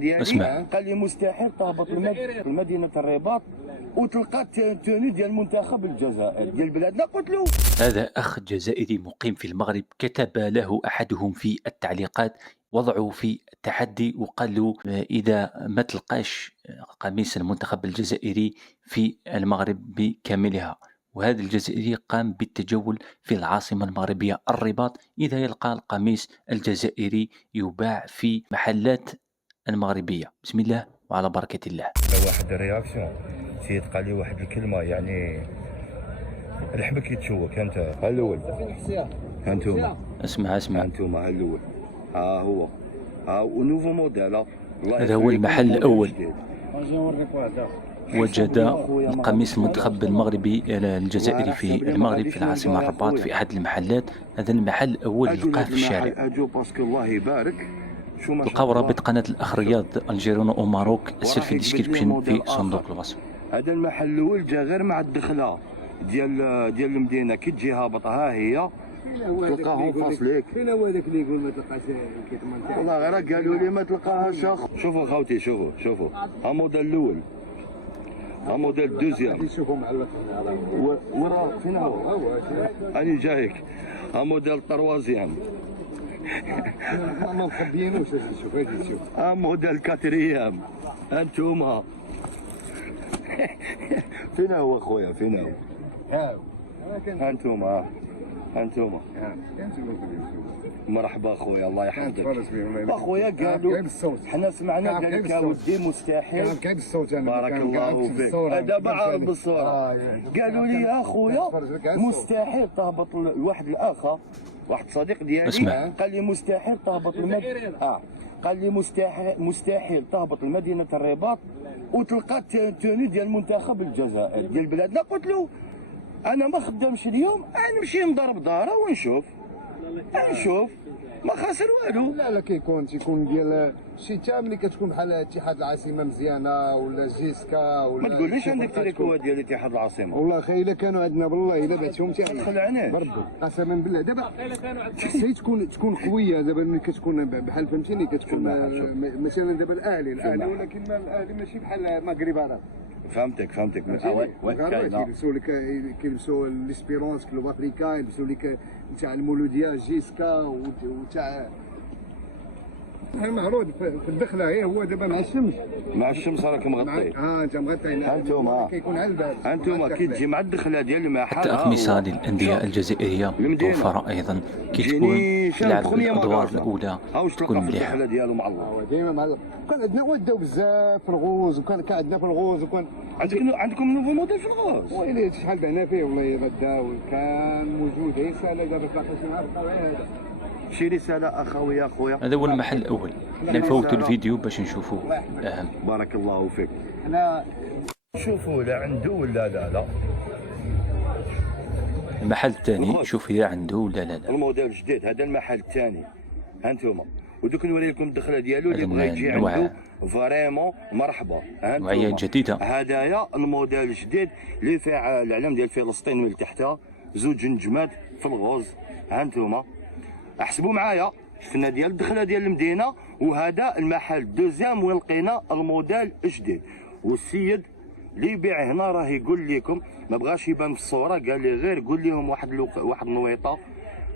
ديالي قال لي مستحيل تهبط لمدينه الرباط وتلقى التوني ديال منتخب الجزائر ديال بلادنا. قلت له هذا أخ جزائري مقيم في المغرب، كتب له أحدهم في التعليقات، وضعه في تحدي وقال له إذا ما تلقاش قميص المنتخب الجزائري في المغرب بكاملها. وهذا الجزائري قام بالتجول في العاصمة المغربية الرباط، إذا يلقى القميص الجزائري يباع في محلات المغربية. بسم الله وعلى بركة الله. واحد الرياكسيون سيد قال لي واحد الكلمه، يعني لحمك يتشوك. انت ها الاول، هانتوما اسمع هانتوما ها الاول، ها هو ها ونوفو موديل. هذا هو المحل الأول. وجد القميص المنتخب المغربي الجزائري في المغرب في العاصمة الرباط في أحد المحلات. هذا المحل الأول لقاه في الشارع. اجو باسكو الله يبارك. لقاو رابط قناة الأخ رياض الجيرون وماروك، السير في الديسكريبشن في صندوق الوصف. هذا المحل الاول جا غير مع الدخله ديال المدينه، كي تجي هابط ها هي تلقاهم فاصليك. فين هو هذاك اللي يقول ما تلقاش كيتمنى؟ والله غير قالوا لي ما تلقاهاش. شوفوا خوتي، شوفوا ها موديل الاول، ها موديل الدوزيام. شوفوا مع وراه فين هو؟ اني جايك. ها موديل طروازيام. ما مخبيينوش. شوف هادي، شوف ها موديل كاتريام. انتوما فين هو خويا؟ فين هو؟ انتوما مرحبا خويا، الله يحفظك. اخويا قالوا حنا سمعنا قال لك يا ودي مستحيل. كاين الصوت انا بارك الله فيك. دابا عارف بالصوره. قالوا لي يا خويا مستحيل تهبط لواحد الاخ، واحد صديق ديالي قال لي مستحيل تهبط قال لي مستحيل تهبط لمدينه الرباط وتلقى التوني ديال منتخب الجزائر ديال بلادنا. قلت له انا ما خدامش اليوم، نمشي نضرب داره ونشوف ما خاسر والو. لا تيكون ديال شي تا ملي كتكون بحال اتحاد العاصمه مزيانه ولا جيسكا ولا ما تقوليش عندك تريكو ديال اتحاد العاصمه. والله خي الا كانوا عندنا بالله الا بعتهم تاعي خلعناه بربي قسما بالله. دابا خصها تكون قويه. دابا ملي كتكون بحال فهمتيني كتكون مثلا دابا الاهلي ولكن الاهلي ماشي بحال المغرب. راه فهمتك كيلبسوا ليسبيرونس كلوب افريكا، يلبسوا لك تاع المولوديه جيسكا وتاع المعروض في الدخله. هي هو دابا مع الشمس راك مغطي. انت مغطي. انتوما كيكون على الباب. انتوما كي تجي مع الدخله ديال المحل. الأقمصة للأندية الجزائرية توفر أيضا كي تكون تلعب بالأدوار الأولى تكون مليحة. ديالو مع الله ديما مع الله. كان عندنا وداو بزاف في الغوز، وكان عندنا في الغوز، وكان عندكم نوفو موديل في الغوز. ويلي شحال بعنا فيه والله بداو كان موجود. هي ساله دابا باقي شي عارف هذا شي رساله اخويه خويا. هذا هو المحل الأول. نفوتوا الفيديو باش نشوفوا الأهم. بارك الله فيك. انا شوفوا لا عنده ولا لا. المحل الثاني شوف إذا عنده ولا لا. الموديل الجديد هذا المحل الثاني هانتوما، ودوك نوري لكم الدخله ديالو اللي بغى يجي عنده فريمون مرحبا. نوعيات جديده. هدايا الموديل الجديد اللي فيه العلم ديال فلسطين من تحتها، زوج نجمات في الغوز. هانتوما احسبوا معايا شفنا ديال الدخله ديال المدينه، وهذا المحل دوزيام وين لقينا الموديل الجديد. والسيد اللي يبيع هنا راه يقول لكم ما بغاش يبان في الصوره، قال لي غير قول لهم واحد النويطه،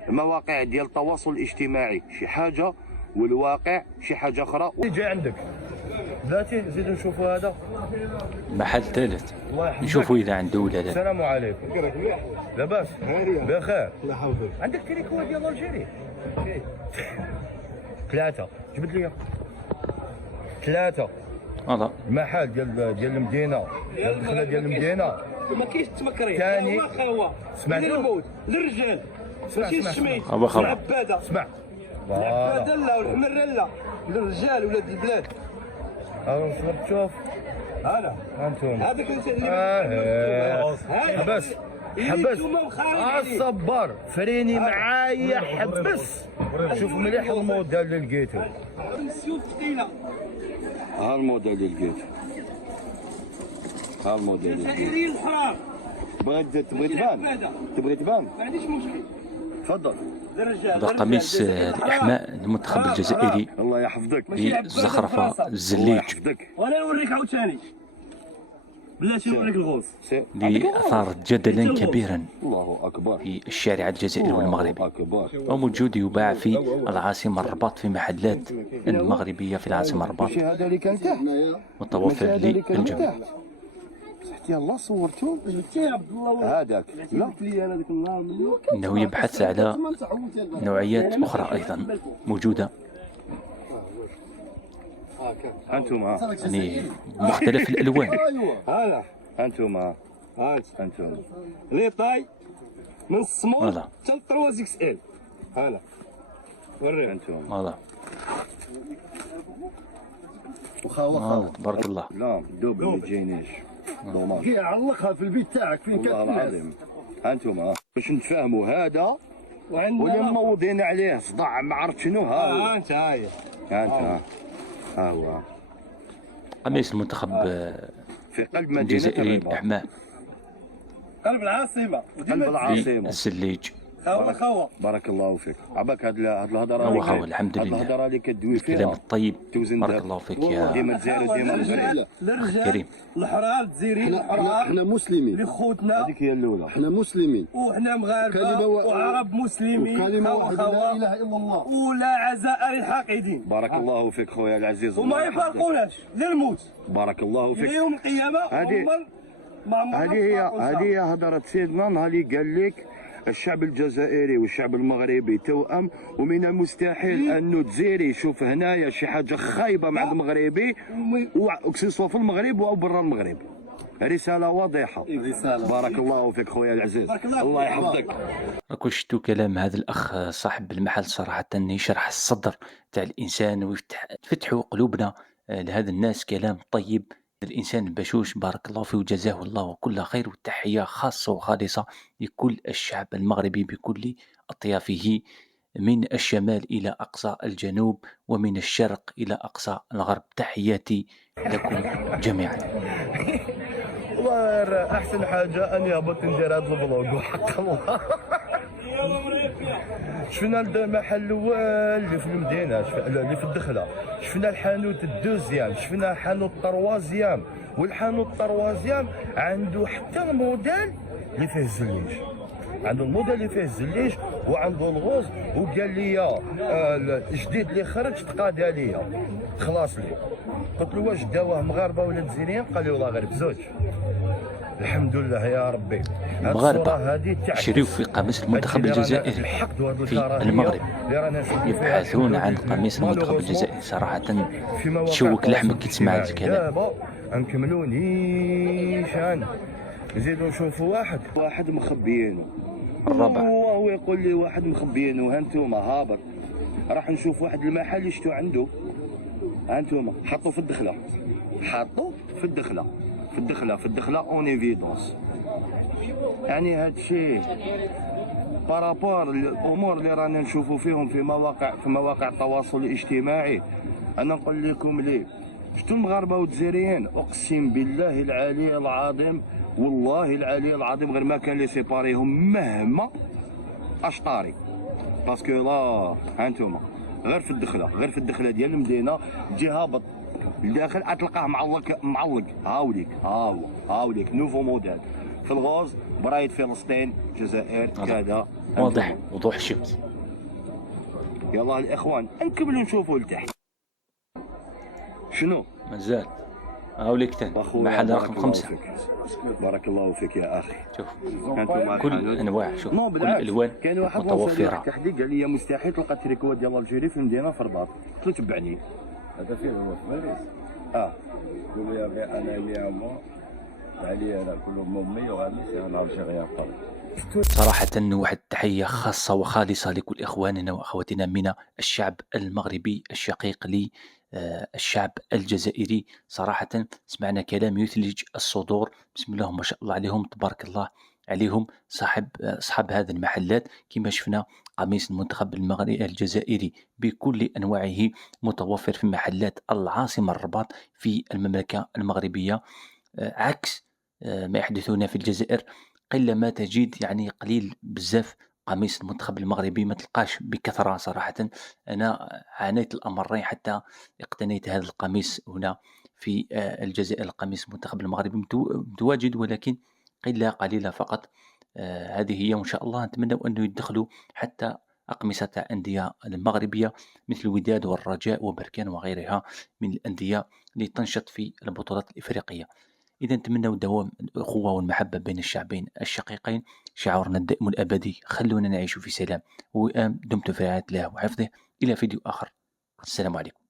مواقع ديال التواصل الاجتماعي شي حاجه والواقع شي حاجه اخرى. جاي عندك بلاتي زيدوا نشوفوا هذا المحل الثالث نشوفوا اذا عنده ولا لا. السلام عليكم. لاباس بخير. الله يحفظك. عندك تريكو ديال الجيري؟ 3 جبد لي 3. هذا المحل ديال المدينه، الدخله ديال المدينه ما كاينش التمكرين. ثاني هو سمعت الموت للرجال ماشي الشميت. العباده اسمع العباده لا والحمر لا للرجال ولاد البلاد. شوف هذا انتم هذاك اللي حبس صبر فريني معايا حبس. شوف مليح الموديل اللي لقيته. السيوف ثقيله. ها الموديل اللي لقيته، ها الموديل اللي لقيته. الحرام تبغي تبان؟ ما عنديش مشكل. تفضل. هذا قميص الإحماء المنتخب الجزائري الله يحفظك. بزخرفة الله الزليج يحفظك. وانا نوريك عاوتاني بلاتي نوريك الغوص. اللي أثارت جدلا كبيرا الله اكبر. في الشارع الجزائري والمغربي، الله اكبر. وموجود يباع في العاصمة الرباط في محلات المغربية في العاصمة الرباط، ماشي هذا اللي كان تحت، متوفر هذا اللي كان للجميع. تحت. يلا صورته جبتي يا عبد الله هذاك. لا قلت لي انا ذاك النهار منه إنه يبحث على نوعيات أخرى أيضا موجودة، انتم يعني مختلف الألوان. هذا انتم هذا انتم لي طاي من السمول فوالا. حتى 3 اكس ال. هذا وريك انتم فوالا، واخا واخا تبارك الله. لا دوب ما تجينيش دوماج كي علقها في البيت تاعك فين والله كانت العظيم. انتم باش نتفاهموا هذا وعندنا واللي موضين عليه صداع ما عرفت شنو. ها انت هاي انت ها هو قميص المنتخب في قلب مدينه الجزائري الرباط، الإحماء قلب العاصمه قلب وديما في العاصمه. الزليج. خاوه خاوه بارك الله فيك. عباك هاد الهضره هو اللي خاوة الحمد هاد لله. الهضره اللي كدوي الكلام فيها الطيب، توزن بارك ذهب. الله فيك يا ديما تزاروا ديما المغرب. الرجال كريم. الحرار الجزائريين الحرار احنا مسلمين، اللي خوتنا هذيك هي الاولى. احنا مسلمين. وحنا مغاربه كلمة وعرب مسلمين كلمة خاوة واحدة لا خاوة اله الا الله. ولا عزاء للحاقدين بارك الله فيك خويا العزيز. وما الله يحفظك. يفرقوناش للموت بارك الله الى فيك. يوم القيامه. هذه- ما عمرنا هذه هي هضره سيدنا نهار اللي قال لك الشعب الجزائري والشعب المغربي توأم، ومن المستحيل انه الجزائري يشوف هنايا شي حاجه خايبه مع المغربي وكسيسوا في المغرب او برا المغرب. رساله واضحه. بارك الله فيك خويا العزيز. الله يحفظك. راكو شفتوا كلام هذا الأخ صاحب المحل، صراحة يشرح الصدر تاع الإنسان ويفتحوا قلوبنا لهذا الناس. كلام طيب، الإنسان البشوش بارك الله فيه وجزاه الله كل خير. وتحية خاصة وخالصة لكل الشعب المغربي بكل أطيافه، من الشمال إلى أقصى الجنوب ومن الشرق إلى أقصى الغرب. تحياتي لكم جميعا. والله احسن حاجه اني هبط ندير هذا الفلوق وحق الله. شفنا المحل الاول اللي في المدينه، اللي في الدخله، شفنا الحانوت الدوزيام، شفنا حانوت الطروازيام، والحانوت الطروازيام عنده حتى الموديل اللي فيه الزليج، عنده الموديل اللي فيه الزليج وعنده الغوز. وقال لي الجديد اللي خرج تقادا ليا خلاص لي. قلت له واش داوه مغاربه ولا جزائريين؟ قال لي والله غير بزوج. الحمد لله يا ربي. هاد المغاربة الصورة هادي تعكس شريوا في قميص المنتخب هادشي اللي رانا الجزائري الحقد وهاد في الكراهية المغرب، اللي رانا نشوفوا فيها يبحثون عن في قميص المنتخب مالوغوزمون الجزائري. صراحة في مواقع تشوك لحمك التواصل كي تسمع هذا الاجتماعي. الكلام. دابا نكملوا نيشان نزيدوا نشوفوا واحد مخبيينه. الرابع. هو يقول لي واحد مخبيينه. ها انتوما هابط راح نشوف واحد المحل يشتو عنده. ها انتوما حطوا في الدخله، حطوا في الدخله، في الدخله اون ايفيدونس. يعني هاد الشيء بارابور الامور اللي رانا نشوفوا فيهم في مواقع التواصل الاجتماعي. انا نقول لكم ليه، شفتوا المغاربه والجزائريين، اقسم بالله العلي العظيم، والله العلي العظيم غير ما كان لي سيباريهم مهما اشطاري. باسكو لا ها انتوما غير في الدخله ديال المدينه تجي هابط لداخل تلقاه معلق هاوليك نوفو موديل في الغوز برايد فلسطين الجزائر كذا. واضح وضوح الشمس. يلا الاخوان نكملوا نشوفوا لتحت شنو مازال هاوليك تاني أخويا. محل بارك رقم الله 5. فيك. بارك الله فيك يا اخي. شوف أنتم كل الحانوت. الأنواع، شوف نو كل بالعكس، الألوان كاين واحد متوفرة. تحدي قال لي مستحيل تلقى تريكوات ديال الجيري في المدينه في الرباط. قلت له تبعني. هذا فيه هو في باريس. قول يا غير انا اليوم علي انا كل امي وغادي انا الجيريان قوي. صراحة واحد التحية خاصة وخالصة لكل إخواننا وأخواتنا من الشعب المغربي الشقيق لي الشعب الجزائري. صراحة سمعنا كلام يثلج الصدور. بسم الله ما شاء الله عليهم، تبارك الله عليهم. صاحب هذه المحلات كما شفنا قميص المنتخب المغربي الجزائري بكل أنواعه متوفر في محلات العاصمة الرباط في المملكة المغربية، عكس ما يحدثون في الجزائر. قل ما تجد، يعني قليل بزاف قميص المنتخب المغربي ما تلقاش بكثرة صراحة. أنا عانيت الأمرين حتى اقتنيت هذا القميص هنا في الجزائر. القميص المنتخب المغربي متواجد ولكن قلة قليلة فقط. هذه هي، وإن شاء الله نتمنى أنه يدخلوا حتى أقمصة الأندية المغربية مثل الوداد والرجاء وبركان وغيرها من الأندية لتنشط في البطولات الإفريقية. إذا نتمنى دوام الأخوة والمحبة بين الشعبين الشقيقين، شعارنا الدائم الأبدي خلونا نعيش في سلام ووئام. دمتم في رعاية الله وحفظه. إلى فيديو آخر، السلام عليكم.